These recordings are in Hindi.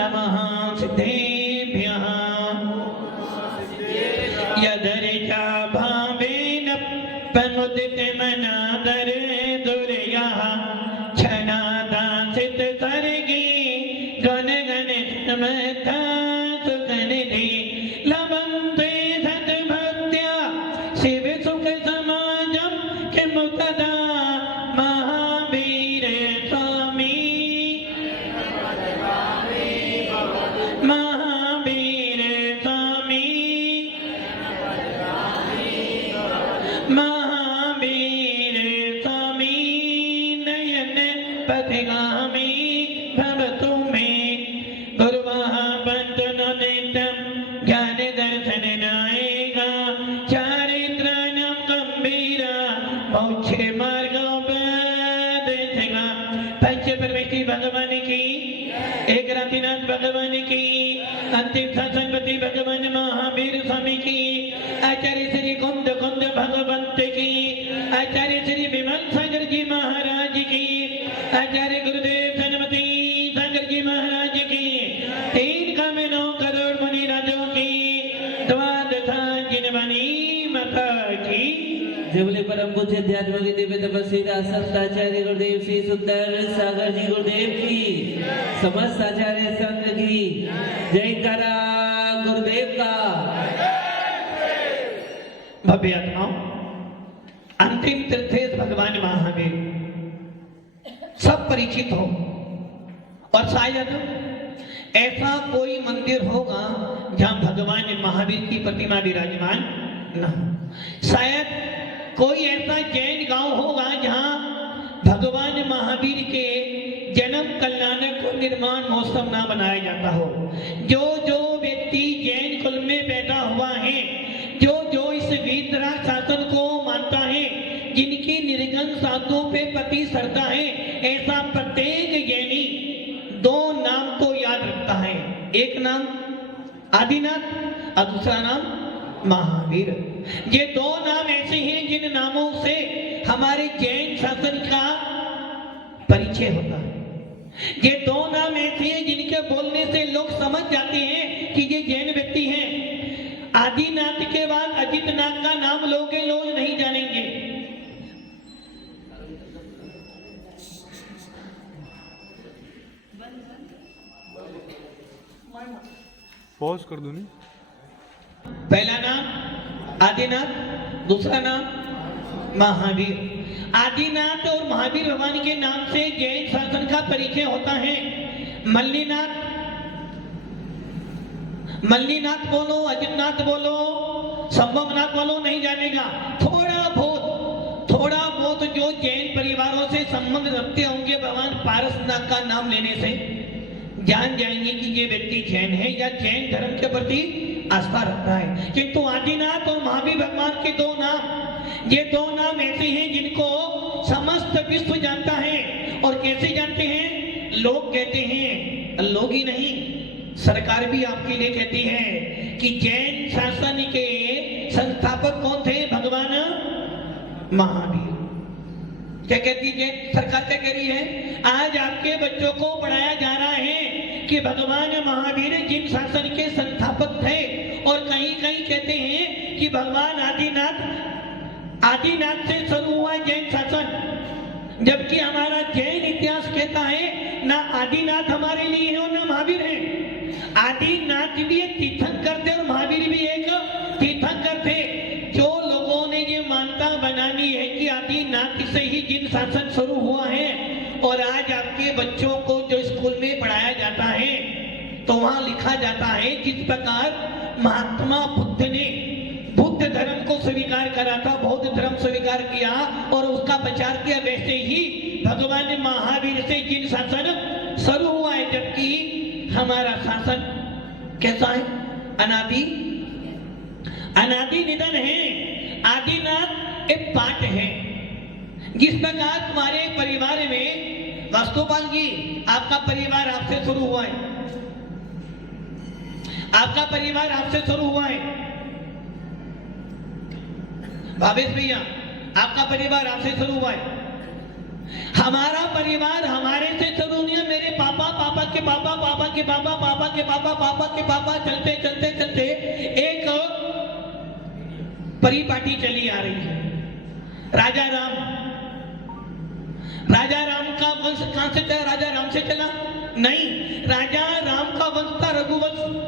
नमः सिद्धेभ्यः यदर्चा भावेन पनुदितमनादर दुर्यः क्षणादासित सर्गे गणगण समता सुखनिधि लभन्ते सद्भक्त्या शिव सुख समाजं किमुतदा महावीर स्वामी महावीर स्वामी महावीर स्वामी नयन पथिगामी भवतु मे गुरुवाह बंधन नित्यं ज्ञान दर्शन नायका चारित्राणां गंभीरा मोक्ष मार्ग उपदेशका पंच परमेश्वरी भगवान की एक रातिनाथ भगवान की अंतिम सत्संगपति भगवान महावीर स्वामी की आचार्य श्री कुंद कुंद भगवंत की आचार्य श्री विमल सागर जी महाराज की आचार्य गुरुदेव धनमती सागर जी महाराज की 3 करोड़ 9 करोड़ मुनि राजों की द्वादशांजन वाणी माता की जय बोले परम पूज्य अध्यात्म के दिव्य तपस्वी सत्ताचार्य गुरुदेव श्री सुंदर सागर जी गुरुदेव की समस्त आचार्य संघ की जय करा गुरुदेव का। भव्य आत्माओं, अंतिम तीर्थेश भगवान महावीर सब परिचित हो और शायद ऐसा कोई मंदिर होगा जहां भगवान महावीर की प्रतिमा विराजमान न हो। शायद कोई ऐसा जैन गांव होगा जहां भगवान महावीर के जन्म कल्याणक निर्माण महोत्सव ना बनाया जाता हो। जो जो व्यक्ति जैन कुल में पैदा हुआ है, जो जो इस वीतराग शासन को मानता है, जिनकी निर्गन साधुओं पे पति श्रद्धा है, ऐसा प्रत्येक जैनी 2 नाम को याद रखता है। एक नाम आदिनाथ और दूसरा नाम महावीर। ये 2 नाम ऐसे हैं जिन नामों से हमारे जैन शासन का परिचय होता है। ये 2 नाम ऐसे हैं जिनके बोलने से लोग समझ जाते हैं कि ये जैन व्यक्ति हैं। आदिनाथ के बाद अजितनाथ का नाम लोग नहीं जानेंगे। पॉज कर दूं। पहला नाम आदिनाथ, दूसरा नाम महावीर। आदिनाथ और महावीर भगवान के नाम से जैन शासन का परिचय होता है। मल्लीनाथ मल्लीनाथ बोलो, अजितनाथ बोलो, संभवनाथ बोलो, नहीं जानेगा। थोड़ा बहुत जो जैन परिवारों से संबंध रखते होंगे भगवान पारसनाथ का नाम लेने से जान जाएंगे कि ये व्यक्ति जैन है या जैन धर्म के प्रति आस्था रखता है। किंतु आदिनाथ और महावीर भगवान के 2 नाम, ये 2 नाम ऐसे हैं जिनको समस्त विश्व जानता है। और कैसे जानते हैं? लोग कहते हैं, लोग ही नहीं, सरकार भी आपके लिए कहती है कि जैन शासन के संस्थापक कौन थे? भगवान महावीर। क्या कहती है सरकार? क्या कह रही है? आज आपके बच्चों को पढ़ाया जा रहा है कि भगवान महावीर जिन शासन के संस्थापक थे। और कहीं कहीं कहते हैं कि भगवान आदिनाथ से शुरू हुआ जैन शासन, जबकि हमारा जैन इतिहास कहता है ना आदिनाथ हमारे लिए है और ना महावीर है। आदिनाथ भी एक तीर्थंकर थे और महावीर भी एक तीर्थंकर थे। जो लोगों ने ये मान्यता बनानी है कि आदिनाथ से ही जिन शासन शुरू हुआ है, और आज आपके बच्चों को जो स्कूल में पढ़ाया जाता है तो वहां लिखा जाता है जिस प्रकार महात्मा बुद्ध ने बुद्ध धर्म को स्वीकार करा था, बौद्ध धर्म स्वीकार किया और उसका प्रचार किया, वैसे ही भगवान महावीर से जिन शासन शुरू हुआ है। जबकि हमारा शासन कैसा है? अनादि निधन है। आदिनाथ एक पाठ है। जिस प्रकार तुम्हारे परिवार में वास्तुपाल जी, आपका परिवार आपसे शुरू हुआ है, आपका परिवार आपसे शुरू हुआ है। भावेश भैया, आपका परिवार आपसे शुरू हुआ है। हमारा परिवार हमारे से शुरू नहीं है। मेरे पापा के पापा, पापा के पापा, पापा के पापा, पापा के पापा, चलते चलते चलते एक परिपाटी चली आ रही है। राजा राम का वंश कहां से चला? राजा राम से चला? नहीं, राजा राम का वंश था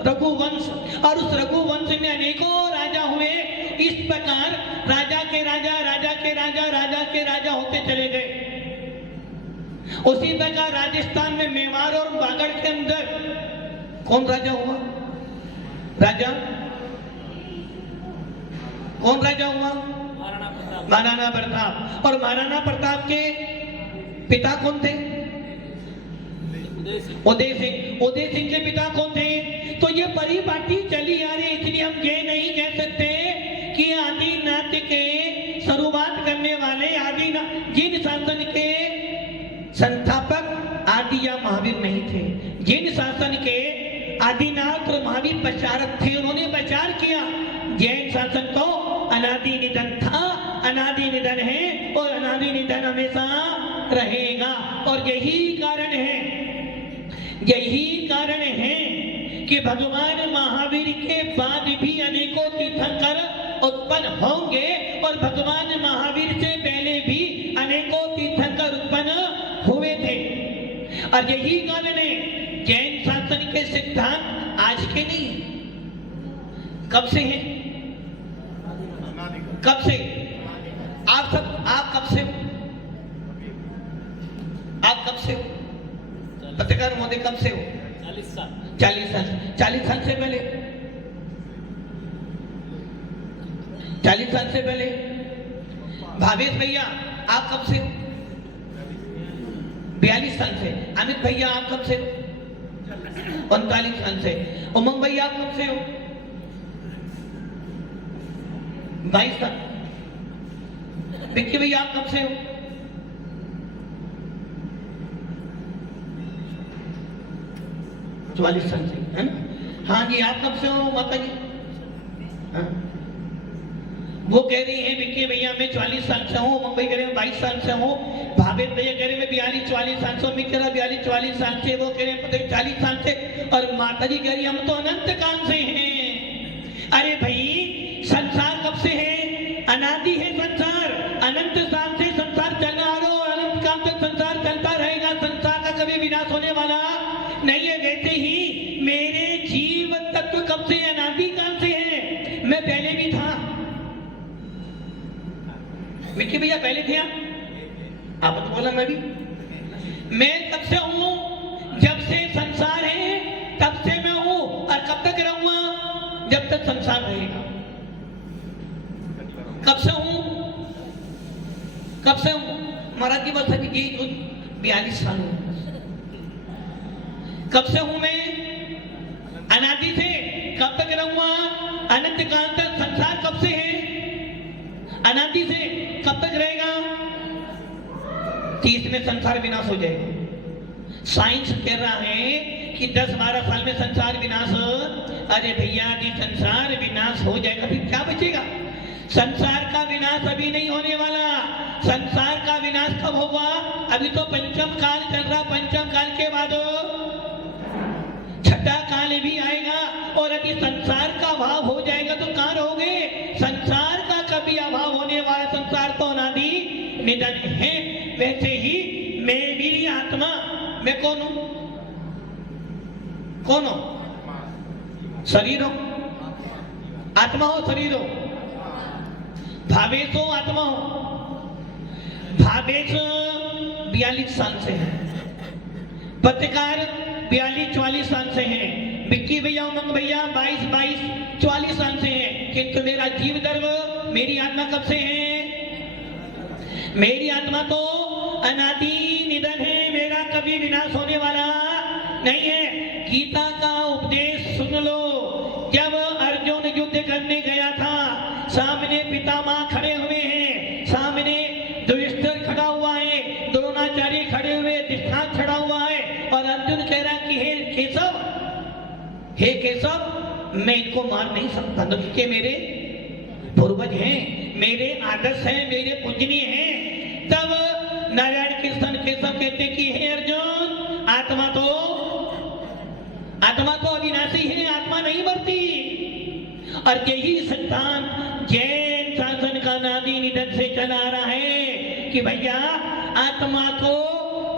रघुवंश, और उस रघुवंश में अनेकों राजा हुए। इस प्रकार राजा के राजा, राजा के राजा, राजा के राजा होते चले गए। उसी प्रकार राजस्थान में मेवाड़ और बागड़ के अंदर कौन राजा हुआ? कौन राजा हुआ? महाराणा प्रताप। और महाराणा प्रताप के पिता कौन थे? उदय सिंह के पिता कौन थे? तो ये परिपाटी चली आ रही, इसलिए हम ये नहीं कह सकते कि आदिनाथ के शुरुआत करने वाले जिन शासन के संस्थापक आदि या महावीर नहीं थे, जिन शासन के आदिनाथ और महावीर प्रचारक थे, उन्होंने प्रचार किया जैन शासन तो अनादि निधन था, अनादि निधन है और अनादि निधन हमेशा रहेगा। और यही कारण है कि भगवान महावीर के बाद भी अनेकों तीर्थंकर उत्पन्न होंगे और भगवान महावीर से पहले भी अनेकों तीर्थंकर उत्पन्न हुए थे। और यही कारण है जैन शासन के सिद्धांत आज के नहीं, कब से हैं? कब से? आप कब से हो? आप कब से हो? पत्रकार महोदय कब से हो? 40 साल से पहले। 40 साल से पहले। भावेश भैया आप कब से हो? 42 साल से। अमित भैया आप कब से हो? 45 साल से। उमंग भैया आप कब से हो? 22 साल। विक्की भैया आप कब से हो? 44 साल से, है ना? हाँ जी, आप कब से हो माता जी? हाँ? वो कह रही है विक्की भैया मैं 44 साल से हूँ, उमंग भाई कह रहे हैं 22 साल से हूँ, भावेश भैया कह रहे हैं 42-44 साल से, मैं कह रहा 42-44 साल से, वो कह रहे हैं 40 साल से, और माता जी कह रही हम तो अनंत काल से हैं। अरे भाई संसार कब से है? अनादि है संसार, अनंत काल से संसार चला आ रहा और अनंत काल तक संसार चलता रहेगा। संसार का कभी विनाश होने वाला नहीं है। वैसे ही मेरे जीव तत्व कब से? अनादि काल से है। मैं पहले भी था। विक्की भैया पहले थे आप तो बोला मैं भी। मैं तब से हूं, जब से संसार है तब से मैं हूं, और कब तक रहूंगा? जब तक संसार रहेगा। कब से हूं? महाराज की बात है कि 42 साल हो। कब से हूं मैं? अनादि से। कब तक रहूंगा? अनंत काल तक। संसार कब से है? अनादि से। कब तक रहेगा? 30 में संसार विनाश हो जाएगा। साइंस कह रहा है कि 10-12 साल में संसार विनाश। अरे भैया जी संसार विनाश हो जाएगा फिर क्या बचेगा? संसार का विनाश अभी नहीं होने वाला। संसार का विनाश कब होगा? अभी तो पंचम काल चल रहा, पंचम काल के बाद छठा काल भी आएगा, और यदि संसार का अभाव हो जाएगा तो कहां रहोगे? संसार का कभी अभाव होने वाला, संसार तो अनादि निधन है। वैसे ही मेरी आत्मा, मैं कौन हूं? कौन हो? शरीर हो? आत्मा हो शरीर हो? भावेश हो आत्मा हो? भावेश 42 साल से है, पत्रकार 42-44 साल से हैं, विक्की भैया उमंग भैया 22-40 साल से हैं। किंतु मेरा जीव धर्म, मेरी आत्मा कब से है? मेरी आत्मा तो अनादि निधन है, मेरा कभी विनाश होने वाला नहीं है। गीता का उपदेश सुन लो। जब अर्जुन युद्ध करने गया था, सामने पितामह खड़े हुए हैं, सामने युधिष्ठिर खड़ा हुआ है, द्रोणाचार्य खड़े हुए, दृष्टांत खड़ा हुआ है, और अर्जुन कह रहा कि हे केशव मैं इनको मार नहीं सकता, क्योंकि मेरे पूर्वज हैं, मेरे आदर्श हैं, मेरे पूजनीय हैं। तब नारायण कृष्ण केशव कहते कि हे अर्जुन, आत्मा तो आत्मा तो अविनाशी है, आत्मा नहीं मरती। और यही सिद्धांत जैन शासन का नादी निधन से चला आ रहा है कि भैया आत्मा तो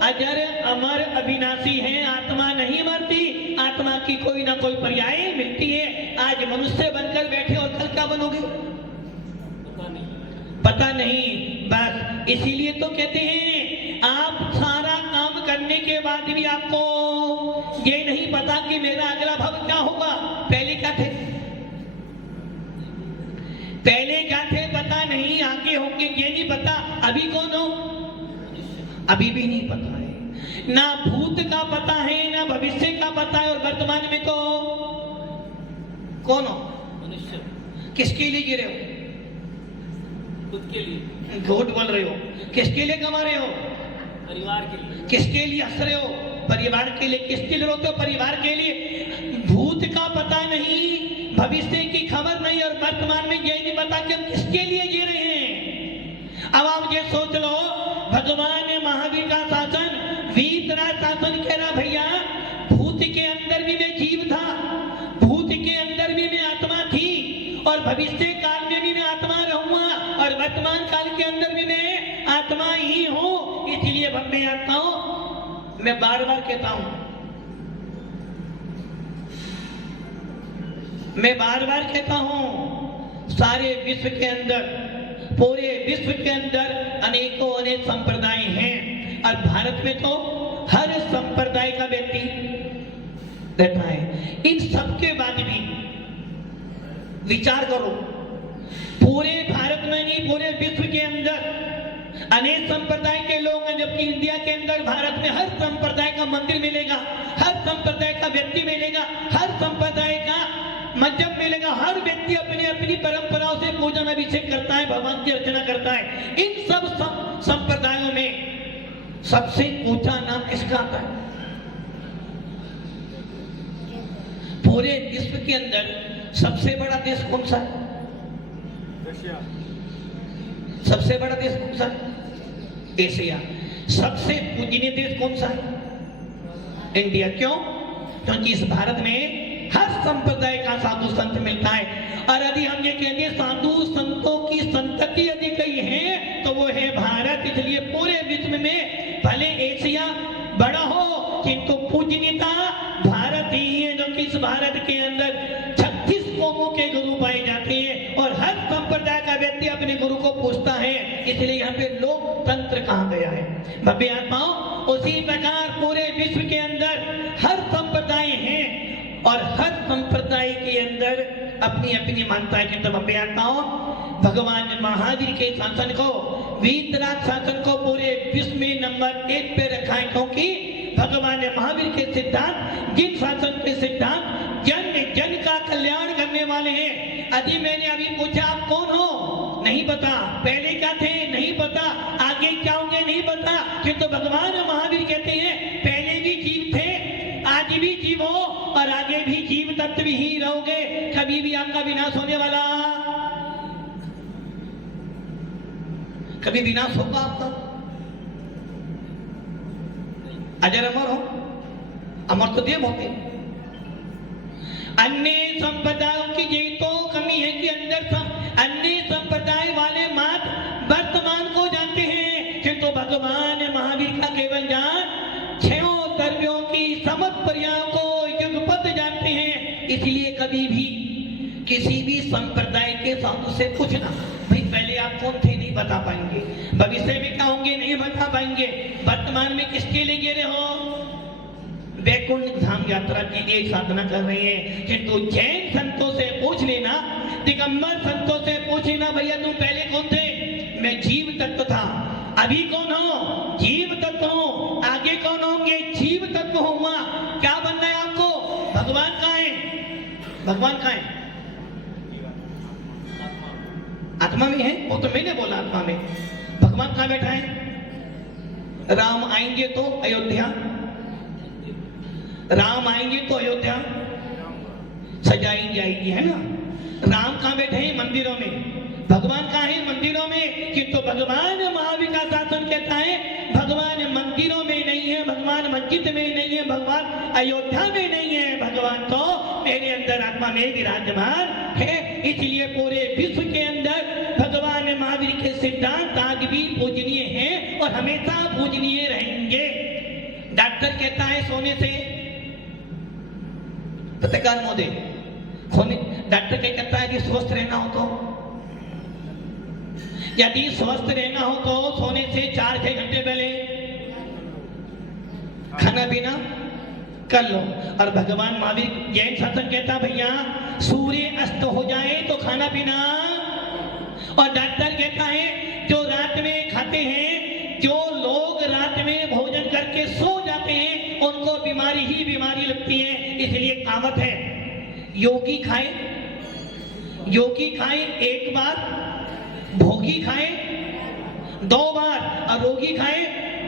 अजर अमर अविनाशी है, आत्मा नहीं मरती, आत्मा की कोई ना कोई पर्याय मिलती है। आज मनुष्य बनकर बैठे और कल क्या बनोगे पता नहीं। बस इसीलिए तो कहते हैं आप सारा काम करने के बाद भी आपको ये नहीं पता कि मेरा अगला भव क्या होगा। पहले क्या थे, पहले क्या थे पता नहीं, आगे होंगे ये नहीं पता। अभी कौन हो, अभी भी नहीं पता है। ना भूत का पता है, ना भविष्य का पता है, और वर्तमान में तो कौन हो, मनुष्य। किसके लिए गिरे हो, खुद के लिए झूठ बोल रहे हो। किसके लिए कमा रहे हो, परिवार के लिए। किसके लिए हंस रहे हो, परिवार के लिए। किसके लिए रोते हो, परिवार के लिए। भूत का पता नहीं, भविष्य की खबर नहीं, और वर्तमान में ये नहीं पता कि हम किसके लिए जी रहे हैं। अब आप ये सोच लो, भगवान महावीर का शासन, वीतराग शासन कह रहा भैया भूत के अंदर भी मैं जीव था, भूत के अंदर भी मैं आत्मा थी, और भविष्य काल में भी मैं आत्मा रहूंगा, और वर्तमान काल के अंदर भी मैं आत्मा ही हूं। इसलिए मैं आता हूं, मैं बार बार कहता हूं, मैं बार बार कहता हूं, सारे विश्व के अंदर, पूरे विश्व के अंदर अनेकों अनेक संप्रदाय हैं, और भारत में तो हर संप्रदाय का व्यक्ति रहता है। इन सबके बाद भी विचार करो, पूरे भारत में नहीं पूरे विश्व के अंदर अनेक संप्रदाय के लोग हैं, जबकि इंडिया के अंदर भारत में हर संप्रदाय का मंदिर मिलेगा, हर संप्रदाय का व्यक्ति मिलेगा, हर संप्रदाय का मजहब मिलेगा। हर व्यक्ति अपनी अपनी परंपराओं से पूजन अभिषेक करता है, भगवान की अर्चना करता है। इन सब संप्रदायों में सबसे ऊंचा नाम किसका आता है? पूरे विश्व के अंदर सबसे बड़ा देश कौन सा है? रशिया। सबसे बड़ा देश कौन सा है? एशिया। सबसे पूजनीय देश कौन सा है? इंडिया। क्यों? क्योंकि इस भारत में हर संप्रदाय का साधु संत मिलता है। और यदि हम ये कहेंगे साधु संतों की संतति यदि कहीं है तो वो है भारत। इसलिए पूरे विश्व में भले एशिया बड़ा हो, किंतु पूजनीयता भारत ही है, जो कि इस भारत के अंदर 36 कौमों के गुरु पाए जाते हैं, और हर संप्रदाय का व्यक्ति अपने गुरु को पूछता है। इसलिए यहाँ पे लोकतंत्र कहा गया है। भव्य आत्माओं, उसी प्रकार पूरे विश्व के अंदर हर संप्रदाय है, और हर संप्रदाय के अंदर अपनी अपनी मान्यता है। किंतु भव्य आत्माओं, भगवान महावीर के शासन को, वीतराग शासन को पूरे विश्व में नंबर 1 पे रखा है, क्योंकि भगवान महावीर के सिद्धांत, जिन शासन के सिद्धांत जन जन का कल्याण करने वाले हैं। यदि मैंने अभी पूछा आप कौन हो, नहीं पता। पहले क्या थे, नहीं पता। आगे क्या होंगे, नहीं पता। किंतु भगवान महावीर कहते हैं पहले भी जीव थे, आज भी जीव हो, और आगे भी जीव तत्व ही रहोगे। कभी भी आपका विनाश होने वाला, कभी विनाश होगा आपका? अजर अमर हो, अमर तो देव होते। अन्य संप्रदायों की यही तो कमी है कि अन्य संप्रदाय वाले मात्र वर्तमान को जानते हैं, किंतु भगवान महावीर का केवल ज्ञान 6 द्रव्यों की समस्त पर्यायों को युगपत जानते हैं। इसलिए कभी भी किसी भी संप्रदाय के साधु से पूछना, भाई पहले आप कौन थे, नहीं बता पाएंगे। भविष्य में क्या होंगे, नहीं बता पाएंगे। वर्तमान में किसके लिए गिरे हो, वैकुंठ धाम यात्रा के लिए साधना कर रहे हैं। किंतु जैन संतों से पूछ लेना, दिगंबर संतों से पूछ लेना, भैया तुम पहले कौन थे? मैं जीव तत्व था। अभी कौन हो? जीव तत्व हो। आगे कौन होंगे? जीव तत्व होगा। क्या बनना है आपको? भगवान कहाँ है? भगवान कहाँ है? आत्मा में है। वो तो मैंने बोला आत्मा में। भगवान कहाँ बैठा है? राम आएंगे तो अयोध्या, राम आएंगे तो अयोध्या सजाई जाएगी, है ना। राम कहाँ बैठे हैं? मंदिरों में। भगवान कहाँ है? मंदिरों में। किंतु भगवान महावीर का शासन कहता है भगवान मंदिरों में नहीं है, भगवान भगवान मस्जिद में नहीं है, भगवान अयोध्या में नहीं है, भगवान तो मेरे अंदर आत्मा में विराजमान है। इसलिए पूरे विश्व के अंदर भगवान महावीर के सिद्धांत आज भी पूजनीय हैं और हमेशा पूजनीय रहेंगे। डॉक्टर कहता है सोने से, पत्रकार महोदय, डॉक्टर क्या कहता है कि स्वस्थ रहना हो तो, यदि स्वस्थ रहना हो तो सोने से 4-6 घंटे पहले खाना पीना कर लो। और भगवान महावीर जैन शासन कहता भैया सूर्य अस्त हो जाए तो खाना पीना। और डॉक्टर कहता है जो रात में खाते हैं, जो लोग रात में भोजन करके सो जाते हैं उनको बीमारी ही बीमारी लगती है। इसलिए कहावत है योगी खाए, योगी खाए 1 बार, भोगी खाए 2 बार और रोगी खाए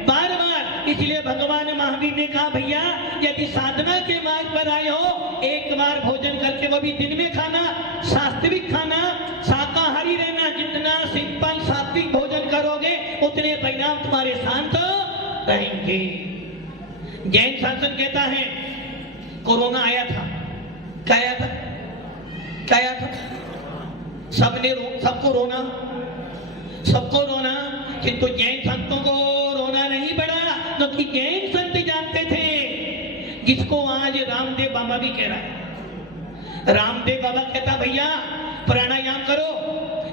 12 बार। इसलिए भगवान महावीर ने कहा भैया यदि साधना के मार्ग पर आए हो 1 बार भोजन करके, वो भी दिन में खाना, सात्विक खाना, शाकाहारी रहना। जितना सिंपल सात्विक भोजन करोगे उतने परिणाम तुम्हारे शांत रहेंगे। जैन शासन कहता है कोरोना आया था, क्या आया था, क्या आया था, सबको रोना, सबको रोना, किंतु जैन संतों को रोना नहीं पड़ा, क्योंकि जैन संत जानते थे, जिसको आज रामदेव बाबा भी कह रहा है। रामदेव बाबा कहता भैया प्राणायाम करो,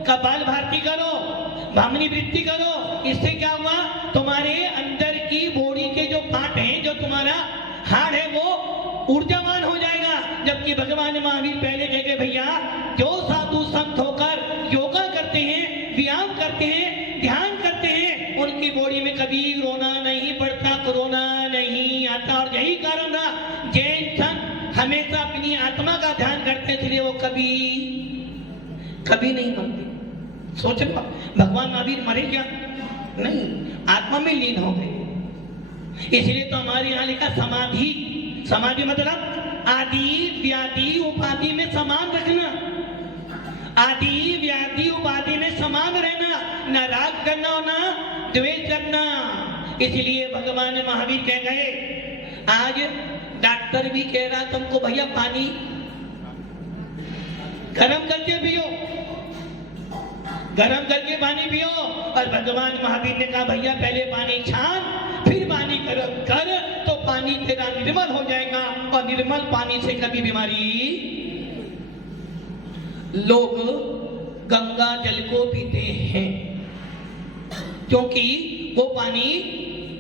कपालभाति करो, भामनी वृत्ति करो। इससे क्या हुआ, तुम्हारे अंदर की बॉडी के जो पार्ट हैं, जो तुम्हारा हार्ट है वो ऊर्जावान हो जाएगा। जबकि भगवान महावीर पहले कहे भैया जो साधु संत होकर योगा करते हैं, व्यायाम करते हैं, ध्यान करते हैं, उनकी बॉडी में कभी रोना नहीं पड़ता, कोरोना नहीं आता। और यही कारण रहा जैन संत हमेशा अपनी आत्मा का ध्यान करते, इसलिए वो कभी नहीं मरते। सोच लो भगवान महावीर मरे क्या, नहीं, आत्मा में लीन हो गए। इसलिए तो हमारे यहाँ लिखा समाधि, समाधि मतलब आदि व्याधि उपाधि में समान रखना, आदि व्याधि उपाधि में समान रहना, न राग करना और न द्वेष करना। इसलिए भगवान महावीर कह गए, आज डॉक्टर भी कह रहा तुमको भैया पानी गरम करके पियो, गरम करके पानी पियो। और भगवान महावीर ने कहा भैया पहले पानी छान फिर पानी गरम कर, तो पानी तेरा निर्मल हो जाएगा। और निर्मल पानी से कभी बीमारी, लोग गंगा जल को पीते हैं क्योंकि वो पानी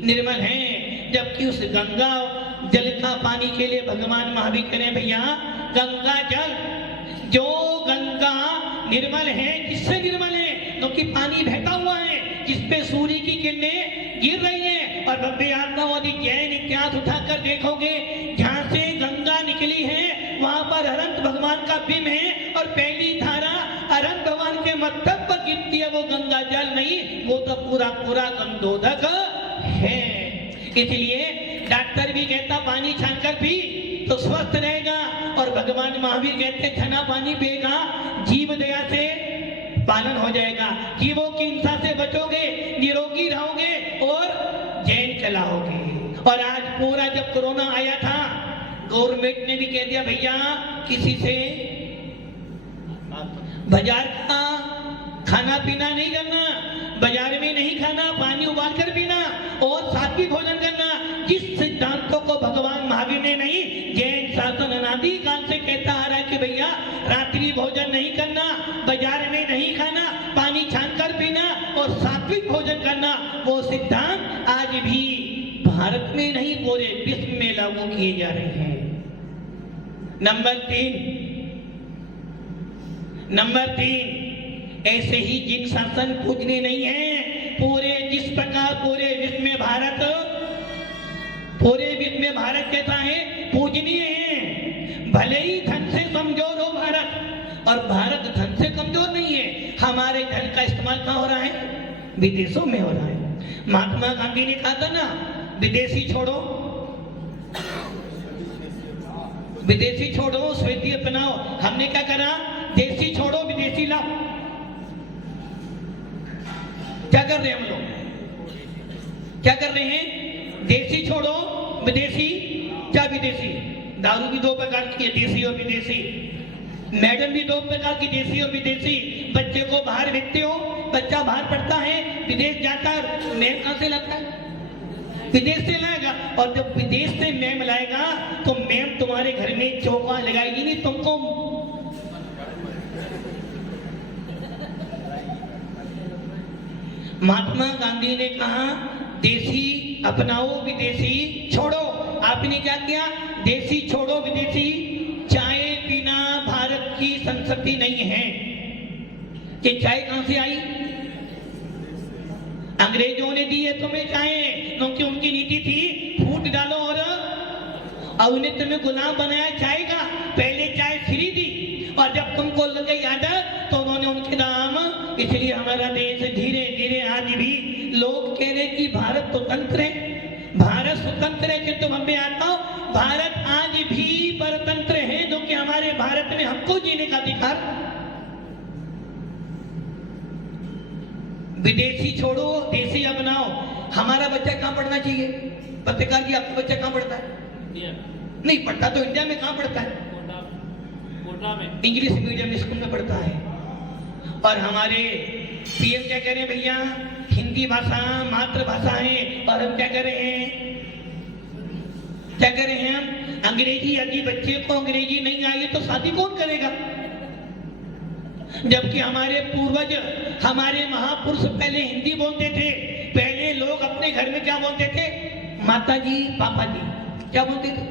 निर्मल है, जबकि उस गंगा जल का पानी के लिए भगवान महावीर करें भैया गंगा जल, जो गंगा निर्मल है, किससे निर्मल है, क्योंकि पानी बहता हुआ है जिसपे सूर्य की किरणें गिर रही है। और भव्य आत्मा यदि जैन इतिहास उठाकर देखोगे, जहां से गंगा निकली है वहां पर अनंत भगवान का बिंब है, और पहली धारा अनंत भगवान के मस्तक पर गिरती है, वो गंगा जल नहीं, वो तो पूरा पूरा गंधोदक है। इसलिए डॉक्टर भी कहता पानी छानकर पी तो स्वस्थ रहेगा, और भगवान महावीर कहते ठंडा पानी पिएगा जीव दया से पालन हो जाएगा, जीवों की हिंसा से बचोगे, निरोगी रहोगे और जैन कहलाओगे। और आज पूरा जब कोरोना आया था, गवर्नमेंट ने भी कह दिया भैया किसी से बाजार का खाना पीना नहीं करना, बाजार में नहीं खाना, पानी उबाल कर पीना और सात्विक भोजन करना। जिस सिद्धांतों को भगवान महावीर ने नहीं, जैन शासन अनादि काल से कहता आ रहा है कि भैया रात्रि भोजन नहीं करना, बाजार में नहीं खाना, पानी छानकर पीना और सात्विक भोजन करना, वो सिद्धांत आज भी भारत में नहीं पूरे विश्व में लागू किए जा रहे हैं। नंबर 3 ऐसे ही जिन शासन पूजने नहीं है, पूरे जिस प्रकार पूरे विश्व में भारत कहता है पूजनीय है। भले ही धन से कमजोर हो भारत, और भारत धन से कमजोर नहीं है। हमारे धन का इस्तेमाल कहाँ हो रहा है, विदेशों में हो रहा है। महात्मा गांधी ने कहा था ना विदेशी छोड़ो, विदेशी छोड़ो स्वेती अपनाओ। हमने क्या करा, देशी छोड़ो विदेशी लाओ। क्या कर रहे हैं हम लोग, क्या कर रहे हैं, देशी छोड़ो विदेशी, क्या विदेशी? दारू भी दो प्रकार की है, देसी और विदेशी। मैडम भी दो प्रकार की, देसी और विदेशी। बच्चे को बाहर भेजते हो, बच्चा बाहर पढ़ता है, विदेश जाता है, मैम कहां से लाता है? विदेश से लाएगा। और जब विदेश से मैम लाएगा तो मैम तुम्हारे घर में चौका लगाएगी नहीं तुमको। महात्मा गांधी ने कहा देसी अपनाओ, विदेशी छोड़ो। आपने क्या किया? देसी छोड़ो, विदेशी। चाय पीना भारत की संस्कृति नहीं है। कि चाय कहां से आई? अंग्रेजों ने दी है तुम्हें चाय, क्योंकि उनकी नीति थी फूट डालो और उन्हें तुम्हें गुलाम बनाया चाय का। पहले चाय फ्री दी और जब तुमको लग गई आदत तो उन्होंने उनके नाम। इसलिए हमारा देश धीरे धीरे आज भी लोग कह रहे कि भारत स्वतंत्र है, भारत स्वतंत्र है, किंतु हम में आता हूं भारत आज भी परतंत्र है, जो कि हमारे भारत में हमको जीने का अधिकार। विदेशी छोड़ो, देसी अपनाओ। हमारा बच्चा कहां पढ़ना चाहिए? पत्रकार जी, आपका बच्चा कहां पढ़ता है? नहीं पढ़ता तो इंडिया में कहां पढ़ता है? कोटा में। इंग्लिश मीडियम स्कूल में पढ़ता है। और हमारे पीएम क्या कह रहे हैं भैया? हिंदी भाषा मातृभाषा है। और हम क्या कर रहे हैं? क्या कर रहे हैं हम? अंग्रेजी। यदि बच्चे को अंग्रेजी नहीं आई तो शादी कौन करेगा? जबकि हमारे पूर्वज, हमारे महापुरुष पहले हिंदी बोलते थे। पहले लोग अपने घर में क्या बोलते थे? माता जी, पापा जी। क्या बोलते थे?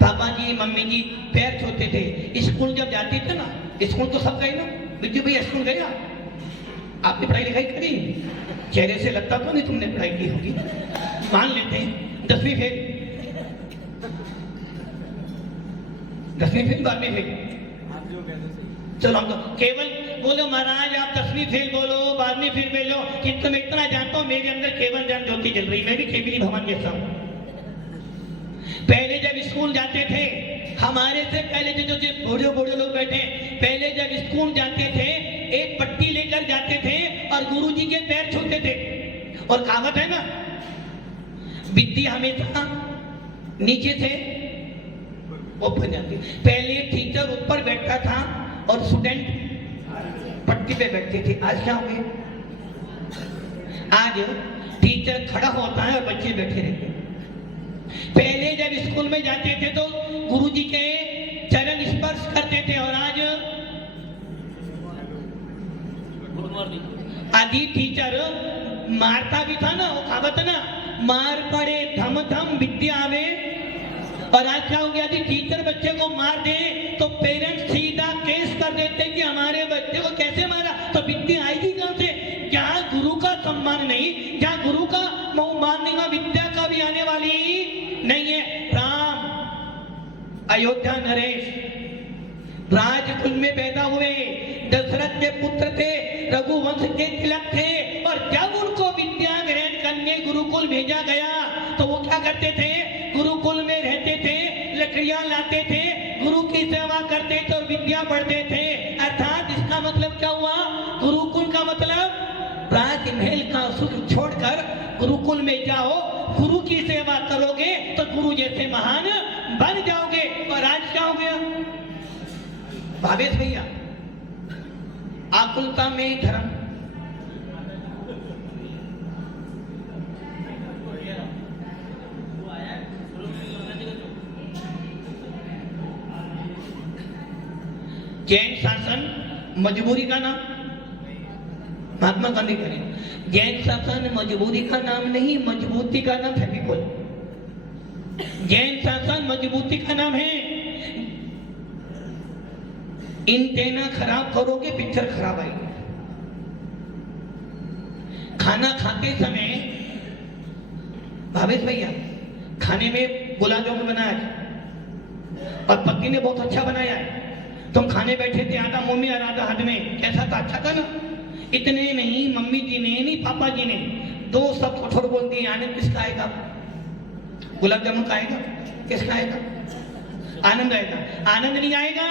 पापा जी, मम्मी जी। पैर छूते थे। स्कूल जब जाते थे ना, स्कूल तो सब गए ना, बिज्जू भैया स्कूल गया? आपने पढ़ाई लिखाई करी? चेहरे से लगता तो नहीं तुमने पढ़ाई की होगी। मान लेते हैं 10वीं फेल, 10वीं फेल, 12वीं फेल। चलो हम तो केवल बोलो महाराज आप 10वीं फेल बोलो, 12वीं फेल बोलो, किंतु मैं इतना जानता हूं मेरे अंदर केवल ज्ञान ज्योति जल रही। मैं भी केवली भगवान जैसा हूं। पहले जब स्कूल जाते थे, हमारे से पहले जो बूढ़े बूढ़े लोग बैठे, पहले जब स्कूल जाते थे एक पट्टी लेकर जाते थे और गुरुजी के पैर छूते थे। और कहावत है ना, विद्या हमेशा नीचे से ऊपर जाती। पहले टीचर ऊपर बैठता था और स्टूडेंट पट्टी पे बैठते थे। आज क्या हो गया? आज टीचर खड़ा होता है और बच्चे बैठे रहते हैं। पहले जब स्कूल में जाते थे तो गुरुजी के चरण स्पर्श करते थे और आज आदि टीचर मारता भी था ना, वो कहावत ना, मार पड़े धम धम विद्या में। और आज क्या हो गया? यदि टीचर बच्चे को मार दे तो पेरेंट्स सीधा केस कर देते कि हमारे बच्चे को कैसे मारा। तो विद्या आएगी कहां से? जहां गुरु का सम्मान नहीं, जहां गुरु का मान नहीं, विद्या का भी आने वाली नहीं है। राम अयोध्या नरेश राजकुल में पैदा हुए, दशरथ के पुत्र थे, रघुवंश के तिलक थे। और जब उनको विद्या ग्रहण करने गुरुकुल भेजा गया तो वो क्या करते थे? गुरुकुल में रहते थे, लकड़ियां लाते थे, गुरु की सेवा करते थे और विद्या पढ़ते थे। अर्थात इसका मतलब क्या हुआ? गुरुकुल का मतलब राजमहल का सुख छोड़कर गुरुकुल में जाओ, गुरु की सेवा करोगे तो गुरु जैसे महान बन जाओगे। और आज क्या हो गया भावेश भैया? आकुलता में धर्म। जैन शासन मजबूरी का नाम, महात्मा गांधी का नहीं। जैन शासन मजबूरी का नाम नहीं, मजबूती का नाम फेविकोल। जैन शासन मजबूती का नाम है। एंटेना खराब करोगे पिक्चर खराब आएगी। खाना खाते समय भावेश भैया खाने में गुलाब जामुन बनाया है और पति ने बहुत अच्छा बनाया है। तुम खाने बैठे थे, आधा मुंह में और आधा हाथ में। कैसा था? अच्छा था ना? इतने में ही मम्मी जी ने नहीं पापा जी ने दो सब कठोर बोल दिए। आनंद किसका आएगा? गुलाब जामुन का आएगा? किसका आएगा? आनंद आएगा। आनंद नहीं आएगा।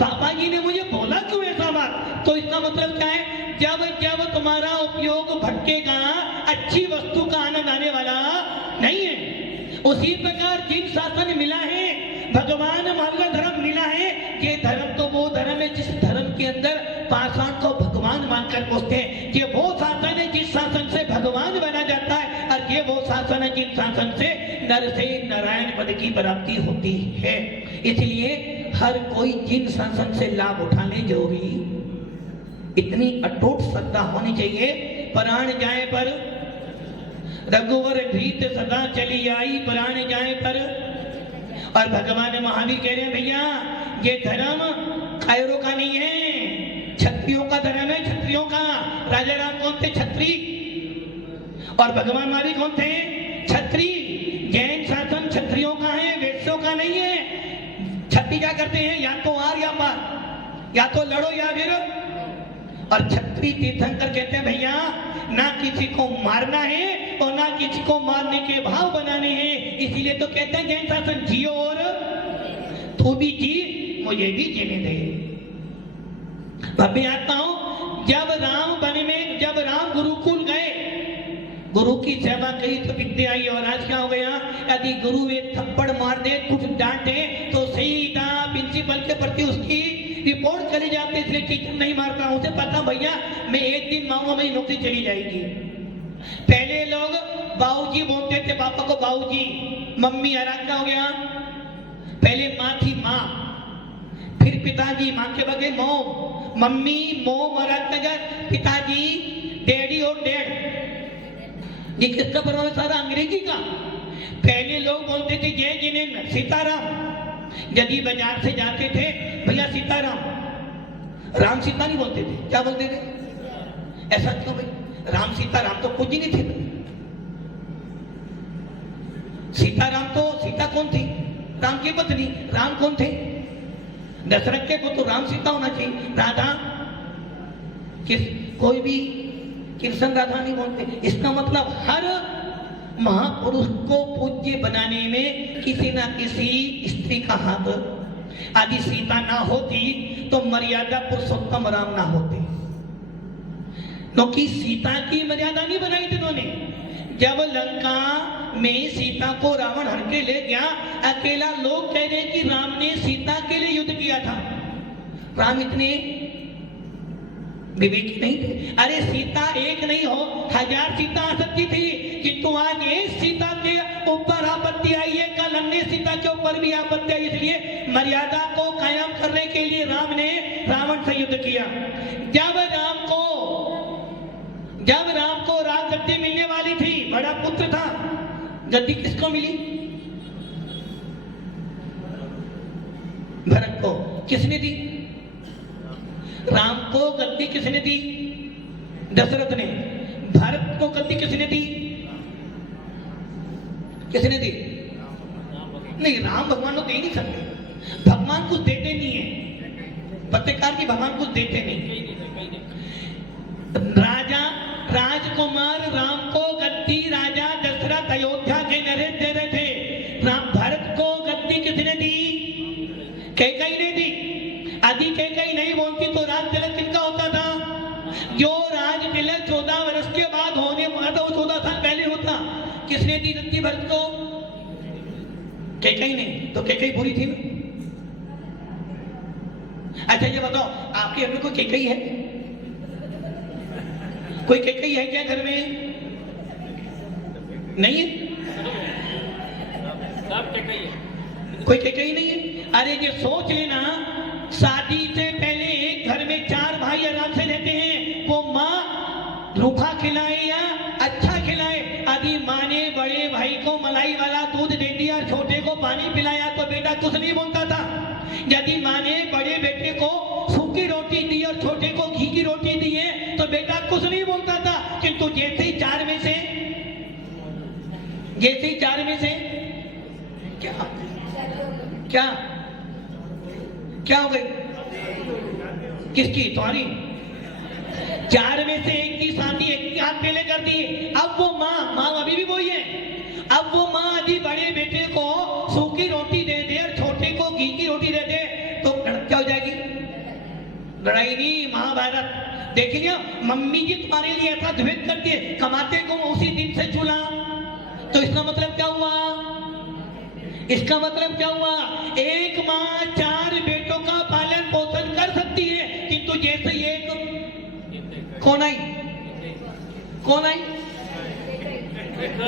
पापा जी ने मुझे बोला क्यों ऐसा बात? तो इसका मतलब क्या है? जब जब तुम्हारा उपयोग भटकेगा, अच्छी वस्तु का आनंद आने वाला उसी प्रकार जिन शासन मिला है, भगवान महावीर धर्म मिला है, ये धर्म तो वो धर्म है जिस धर्म के अंदर पाषाण को भगवान मानकर पूछते हैं। ये वो शासन है जिस शासन से भगवान बना जाता है, और ये वो शासन है जिस शासन से नर से नारायण पद की प्राप्ति होती है। इसलिए हर कोई जिन शासन से लाभ उठाने जरूरी, इतनी अटूट श्रद्धा होनी चाहिए। प्राण जाए पर रघुवर भीत सदा चली आई, प्राण जाए पर। और भगवान महावीर कह रहे हैं भैया ये धर्म कायरों का नहीं है, क्षत्रियों का धर्म है, क्षत्रियों का। राजा राम कौन थे? क्षत्रिय। और भगवान महावीर कौन थे? क्षत्रिय। जैन शासन क्षत्रियों का है, वैश्यों का नहीं है। क्षत्रिय क्या करते हैं? या तो आर या पार, या तो लड़ो या फिर। और क्षत्रिय तीर्थंकर कहते हैं भैया ना किसी को मारना है और ना किसी को मारने के भाव बनाने हैं। इसीलिए तो कहते हैं जैन शासन जियो और तू भी जी, मुझे भी जीने दे। अब मैं आता हूं, जब राम वन में, जब राम गुरुकुल गए, गुरु की सेवा करी तो विद्या आई। और आज क्या हो गया? यदि गुरु एक थप्पड़ मार दे, कुछ डांटे तो सीधा प्रिंसिपल के प्रति उसकी रिपोर्ट चली जाती। इसलिए टीचर नहीं मारता, उसे पता भैया मैं एक दिन मारूंगा, मेरी नौकरी चली जाएगी। पहले लोग बाबूजी बोलते थे पापा को, बाबूजी। मम्मी आराम क्या हो गया? पहले माँ थी माँ, फिर पिताजी, माँ के बगैर मोम, मम्मी मोम और पिताजी डैडी और डैड। ये किसका प्रभाव है? सारा अंग्रेजी का। पहले लोग बोलते थे जय जिनेन्द्र, सीताराम। यदि बाजार से जाते थे भैया सीताराम, राम सीता नहीं बोलते थे, क्या बोलते थे? ऐसा क्यों भाई? राम सीता, राम तो कुछ ही नहीं थे। सीताराम तो, सीता कौन थी? राम की पत्नी। राम कौन थे? दशरथ के को तो राम सीता होना चाहिए। राधा किस, कोई भी कृष्ण राधा नहीं बोलते। इसका मतलब हर महापुरुष को पूज्य बनाने में किसी ना किसी स्त्री का हाथ। यदि सीता ना होती तो मर्यादा पुरुषोत्तम राम ना होते, क्योंकि सीता की मर्यादा नहीं बनाई थी उन्होंने। जब लंका में सीता को रावण हर के ले गया अकेला, लोग कह रहे कि राम ने सीता के लिए युद्ध किया था। राम इतने विवेकी नहीं थे। अरे सीता एक नहीं हो, 1000 सीता आ सकती थी, किंतु आज एक सीता के ऊपर आपत्ति आई है, कल अन्य सीता के ऊपर भी आपत्ति आई। इसलिए मर्यादा को कायम करने के लिए राम ने रावण से युद्ध किया। जब राम को राज गद्दी मिलने वाली थी, बड़ा पुत्र था, गद्दी किसको मिली? भरत को। किसने दी? राम को गद्दी किसने दी? दशरथ ने। भरत को गद्दी किसने दी? किसने दी? नहीं, राम भगवान को दे नहीं सकते, भगवान कुछ देते नहीं है। पत्रकार जी भगवान कुछ देते नहीं। राजा राजकुमार राम को गद्दी राजा दशरथ अयोध्या के नरेश दे रहे थे। राम भरत को गद्दी किसने दी? कैकेयी ने दी। यदि कैकेयी नहीं बोलती तो राज तिलक किनका होता था? जो राज तिलक 14 वर्ष के बाद होने वाला था, वो 14 साल पहले होता। किसने दी गद्दी भरत को? कैकेयी ने। तो कैकेयी बुरी थी ना? अच्छा ये बताओ, आपके घर में कोई कैकेयी है? कोई कैकेयी है क्या घर में? नहीं है? कोई कैकेयी नहीं है? अरे ये सोच लेना, शादी से पहले एक घर में 4 भाई आराम से रहते हैं, वो माँ रूखा खिलाए या अच्छा खिलाए। यदि माँ ने बड़े भाई को मलाई वाला दूध दे दिया, छोटे को पानी पिलाया, तो बेटा कुछ नहीं बोलता था। यदि माँ ने बड़े बेटे को सूखी रोटी दी और छोटे को घी की रोटी दी है, तो बेटा कुछ नहीं बोलता था। किंतु जैसे ही 4 में से क्या क्या हो गई? किसकी? तुम्हारी। 4 में से एक की शादी एक के हाथ पहले कर दी। अब वो माँ अभी भी वही है। अब वो माँ यदि बड़े बेटे को सूखी रोटी दे दे और छोटे को घी की रोटी दे दे, तो क्या हो जाएगी? लड़ाई नहीं, महाभारत। देखिए मम्मी जी तुम्हारे लिए ऐसा द्वेष करती है, कमाते को उसी दिन से चूल्हा। तो इसका मतलब क्या हुआ? इसका मतलब क्या हुआ? एक माँ 4 बेटों का पालन पोषण कर सकती है, किंतु जैसे एक कौन आई? कौन आई?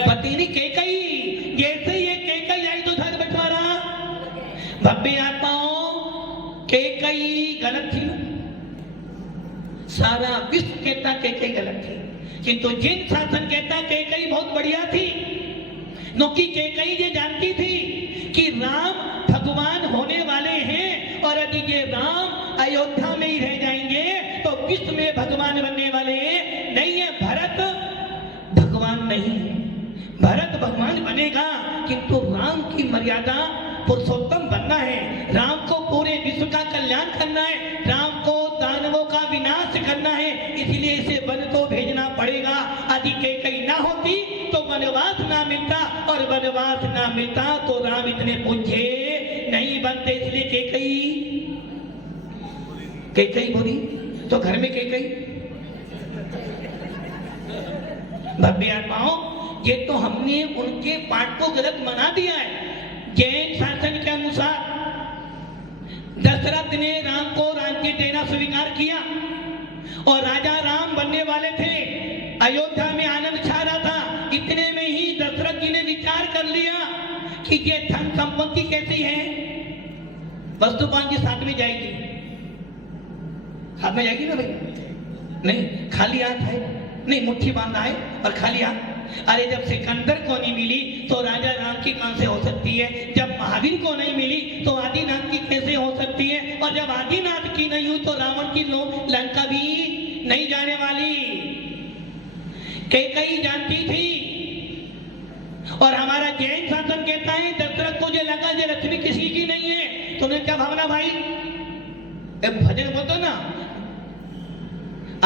पत्नी कैकेयी। जैसे ये कैकेयी आई तो धन बंटवारा। भव्य आत्माओं, कैकेयी गलत थी ना? सारा विश्व कहता कैकेयी गलत थी, किंतु जिन शासन कहता कैकेयी बहुत बढ़िया थी, क्योंकि कैकेयी ये जानती थी कि राम भगवान होने वाले हैं और यदि ये राम अयोध्या में ही रह जाएंगे तो विश्व में भगवान बनने वाले नहीं है। भरत भगवान नहीं है, भरत भगवान बनेगा, किंतु राम की मर्यादा पुरुषोत्तम बनना है, राम को पूरे विश्व का कल्याण करना है, राम को दानवों का विनाश करना है, इसलिए इसे वन को भेजना पड़ेगा। यदि कैकेयी ना होती तो वनवास ना मिलता, और वनवास ना मिलता तो राम इतने पूज्य नहीं बनते। इसलिए कैकेयी बोली तो घर में कैकेयी। भव्य आत्माओं, ये तो हमने उनके पाठ को गलत बना दिया है। जैन शासन के अनुसार दशरथ ने राम को राज्य देना स्वीकार किया और राजा राम बनने वाले थे। अयोध्या में आनंद छा रहा था, इतने में ही दशरथ जी ने विचार कर लिया कि ये धन संपत्ति कैसी है। वस्तुपाल जी साथ में जाएगी, साथ में जाएगी ना भाई? नहीं, खाली हाथ है, नहीं मुट्ठी बांधा है और खाली हाथ। अरे जब सिकंदर को नहीं मिली तो राजा राम की कहां से हो सकती है? जब महावीर को नहीं मिली तो आदिनाथ की कैसे हो सकती है? और जब आदिनाथ की नहीं हुई तो रावण की लंका भी नहीं जाने वाली। कैकेयी जानती थी, और हमारा जैन शासन कहता है दशरथ को जो लगा ये लक्ष्मी किसी की नहीं है। तूने क्या भावना भाई? भजन बोलते ना,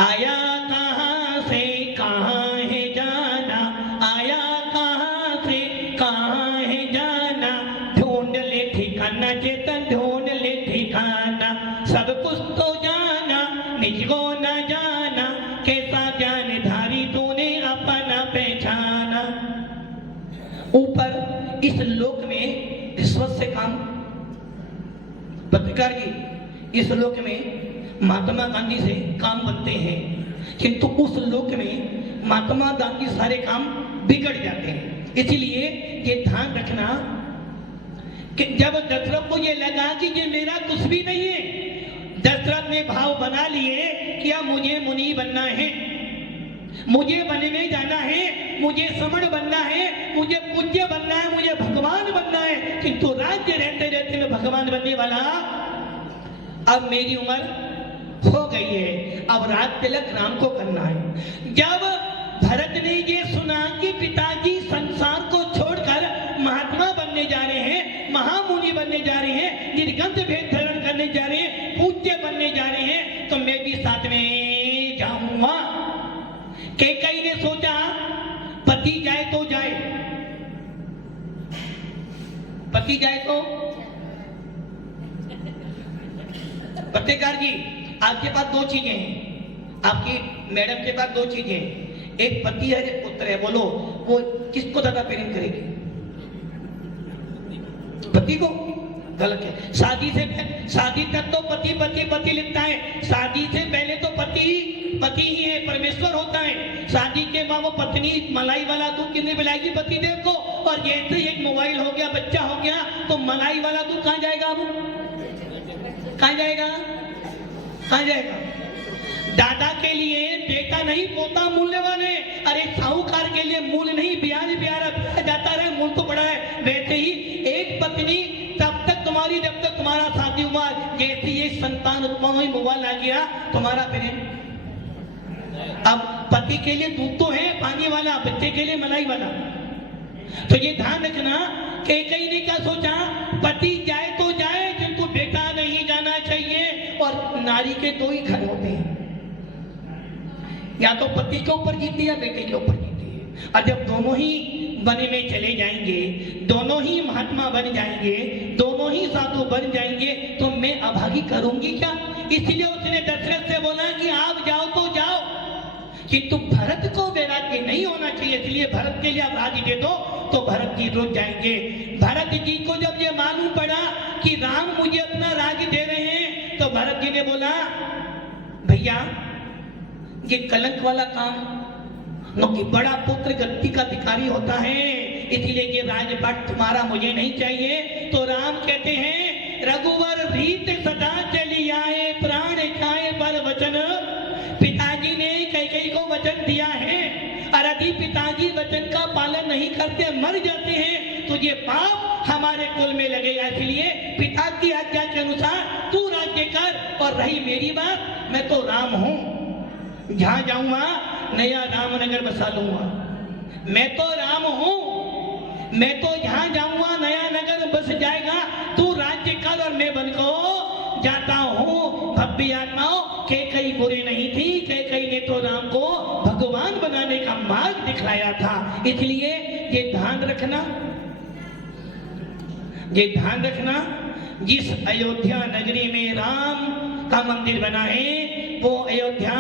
आया कहां से कहां है जाना, आया कहां से कहां है जाना, ढूंढ ले ठिकाना चेतन ढूंढ ले ठिकाना, सब कुछ तो जाना निज को न जाना, कैसा ज्ञान धारी तूने अपना पहचाना। ऊपर इस लोक में रिश्वत से काम, पत्रकार जी इस लोक में महात्मा गांधी से काम बनते हैं, किंतु उस लोक में महात्मा गांधी सारे काम बिगड़ जाते हैं। इसलिए ये ध्यान रखना कि जब दशरथ को ये लगा कि ये मेरा कुछ भी नहीं है, दशरथ ने भाव बना लिए कि अब मुझे मुनि बनना है, मुझे वन में जाना है, मुझे समण बनना है, मुझे पूज्य बनना है, मुझे भगवान बनना है। किंतु राज्य रहते रहते मैं भगवान बनने वाला, अब मेरी उम्र हो गई है, अब राज तिलक राम को करना है। जब भरत ने ये सुना कि पिताजी संसार को छोड़कर महात्मा बनने जा रहे हैं, महामुनि बनने जा रहे हैं, निर्गंध भेद धारण करने जा रहे हैं, पूज्य बनने जा रहे हैं, तो मैं भी साथ में जाऊंगा। कैकेयी ने सोचा पति जाए तो जाए, पति जाए तो। पत्रकार जी आपके पास 2 चीजें हैं, आपकी मैडम के पास 2 चीजें हैं, एक पति है एक पुत्र है, बोलो वो किसको ज्यादा प्रेम करेगी? पति को? गलत है। शादी तक तो पति पति पति लिखता है, शादी से पहले तो पति पति ही है, परमेश्वर होता है। शादी के बाद वो पत्नी मलाई वाला दूध कितने पिलाएगी पति देव को, और जैसे एक मोबाइल हो गया, बच्चा हो गया, तो मलाई वाला दूध कहाँ जाएगा? अब कहाँ जाएगा? कहाँ जाएगा? दादा के लिए बेटा नहीं पोता मूल्यवान है। अरे साहूकार के लिए मूल नहीं, ब्याज ब्याज जाता रहे, मूल तो बड़ा है। वैसे ही एक पत्नी तब तक तुम्हारी जब तक तुम्हारा शादी हुआ, जैसे ये संतान उत्पन्न हुई, मोबाइल आ गया, तुम्हारा प्रेम। अब पति के लिए दूध तो है पानी वाला, बच्चे के लिए मलाई वाला। तो ये ध्यान रखना, कैकेयी ने क्या सोचा? पति जाए तो जाए, जिनको बेटा नहीं जाना चाहिए। और नारी के 2 ही घर होते हैं, या तो पति के ऊपर जीती है या बेटे के ऊपर जीती है। और जब दोनों ही वन में चले जाएंगे, दोनों ही महात्मा बन जाएंगे, दोनों ही साधु बन जाएंगे, तो मैं अभागी करूंगी क्या? इसलिए उसने दशरथ से बोला कि आप जाओ तो जाओ, किंतु भरत को वैराग्य नहीं होना चाहिए, इसलिए भरत के लिए आप राज्य दे दो तो भरत जी रुक जाएंगे। भरत जी को जब ये मालूम पड़ा कि राम मुझे अपना राज्य दे रहे हैं तो भरत जी ने बोला, भैया ये कलंक वाला काम नो कि बड़ा पुत्र गद्दी का अधिकारी होता है, इसलिए ये राजपाट तुम्हारा मुझे नहीं चाहिए। तो राम कहते हैं, रघुवर रीत सदा चली आए, प्राण खाए पर वचन। पिताजी ने कैकेयी को वचन दिया है और यदि पिताजी वचन का पालन नहीं करते मर जाते हैं तो ये पाप हमारे कुल में लगेगा, इसलिए पिता की आज्ञा के अनुसार तू राज्य कर। और रही मेरी बात, मैं तो राम हूं, जहां जाऊंगा नया रामनगर बसा लूंगा। मैं तो राम हूं, मैं तो जहां जाऊंगा नया नगर बस जाएगा, तू राज्य कर और मैं बन को जाता हूं। भव्य आत्माओं, कैकेयी बुरी नहीं थी, कैकेयी ने तो राम को भगवान बनाने का मार्ग दिखलाया था। इसलिए ये ध्यान रखना, ये ध्यान रखना, जिस अयोध्या नगरी में राम का मंदिर बना है वो अयोध्या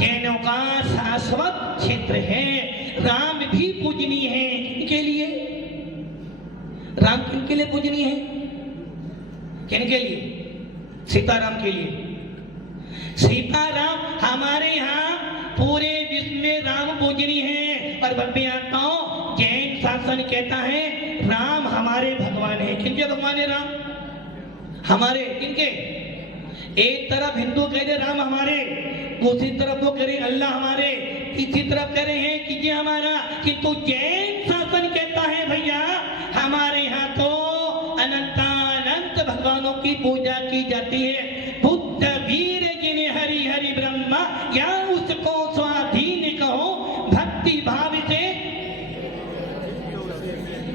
जैनों का शाश्वत क्षेत्र है। राम भी पूजनीय है, किनके लिए? राम किनके लिए पूजनीय है? किनके लिए? सीताराम के लिए। सीताराम हमारे यहाँ पूरे विश्व में राम पूजनीय है। और भव्य आत्माओं, जैन शासन कहता है राम हमारे भगवान है। किनके भगवान है राम? हमारे। किनके? एक तरफ हिंदू कह रहे राम हमारे, दूसरी तरफ वो कह रहे अल्लाह हमारे, तीसरी तरफ कह रहे हैं कि ये हमारा। किंतु जैन शासन कहता है भैया हमारे यहाँ तो अनंतानंत भगवानों की पूजा की जाती है। बुद्ध वीर जिन्हें हरि हरि ब्रह्मा, या उसको स्वाधीन कहो भक्ति भाव से।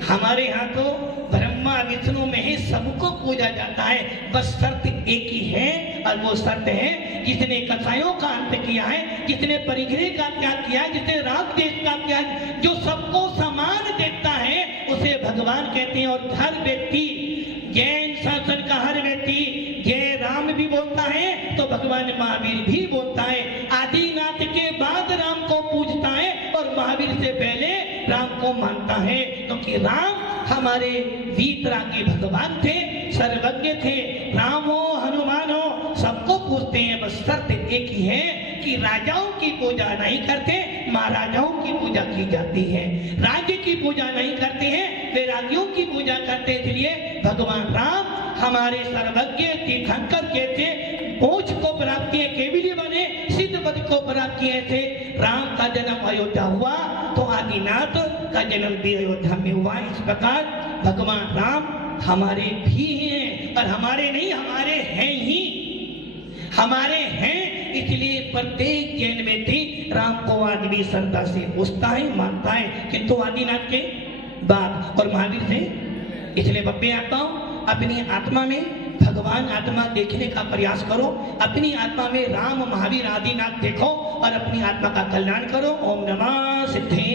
हमारे यहाँ तो ब्रह्मा विष्णु में ही सबको पूजा जाता है, बस शर्त एक ही है और वो शर्त है जिसने कसायों का अंत किया है, जिसने परिग्रह का त्याग किया है, जिसने राग देश का त्याग, जो सबको समान देखता है उसे भगवान कहते हैं। और हर व्यक्ति, जैन शासन का हर व्यक्ति जय राम भी बोलता है तो भगवान महावीर भी बोलता है। आदिनाथ के बाद राम को पूजता है और महावीर से पहले राम को मानता है, क्योंकि राम हमारे वीतरागी भगवान थे, सर्वज्ञ थे। राम हो हनुमान हो सबको पूजते हैं, बस शर्त एक ही है कि राजाओं की पूजा नहीं करते, महाराजाओं की पूजा की जाती है। राज्य की पूजा नहीं करते हैं, वैरागियों की पूजा करते हैं। इसलिए भगवान राम हमारे सर्वज्ञ तीर्थंकर के थे, मोक्ष को प्राप्त किए, केवली बने, सिद्ध पद को प्राप्त किए थे। राम का जन्म अयोध्या हुआ तो आदिनाथ का जन्म भी अयोध्या में हुआ। इस प्रकार भगवान राम हमारे भी हैं, और हमारे नहीं, हमारे हैं ही, हमारे हैं। इसलिए प्रत्येक जैन व्यक्ति राम को आदमी श्रद्धा से पूजता है, मानता है, किंतु आदिनाथ के बाद और महावीर से। इसलिए भव्य आत्माओं, अपनी आत्मा में भगवान आत्मा देखने का प्रयास करो, अपनी आत्मा में राम महावीर आदिनाथ देखो और अपनी आत्मा का कल्याण करो। ओम नमः सिद्धे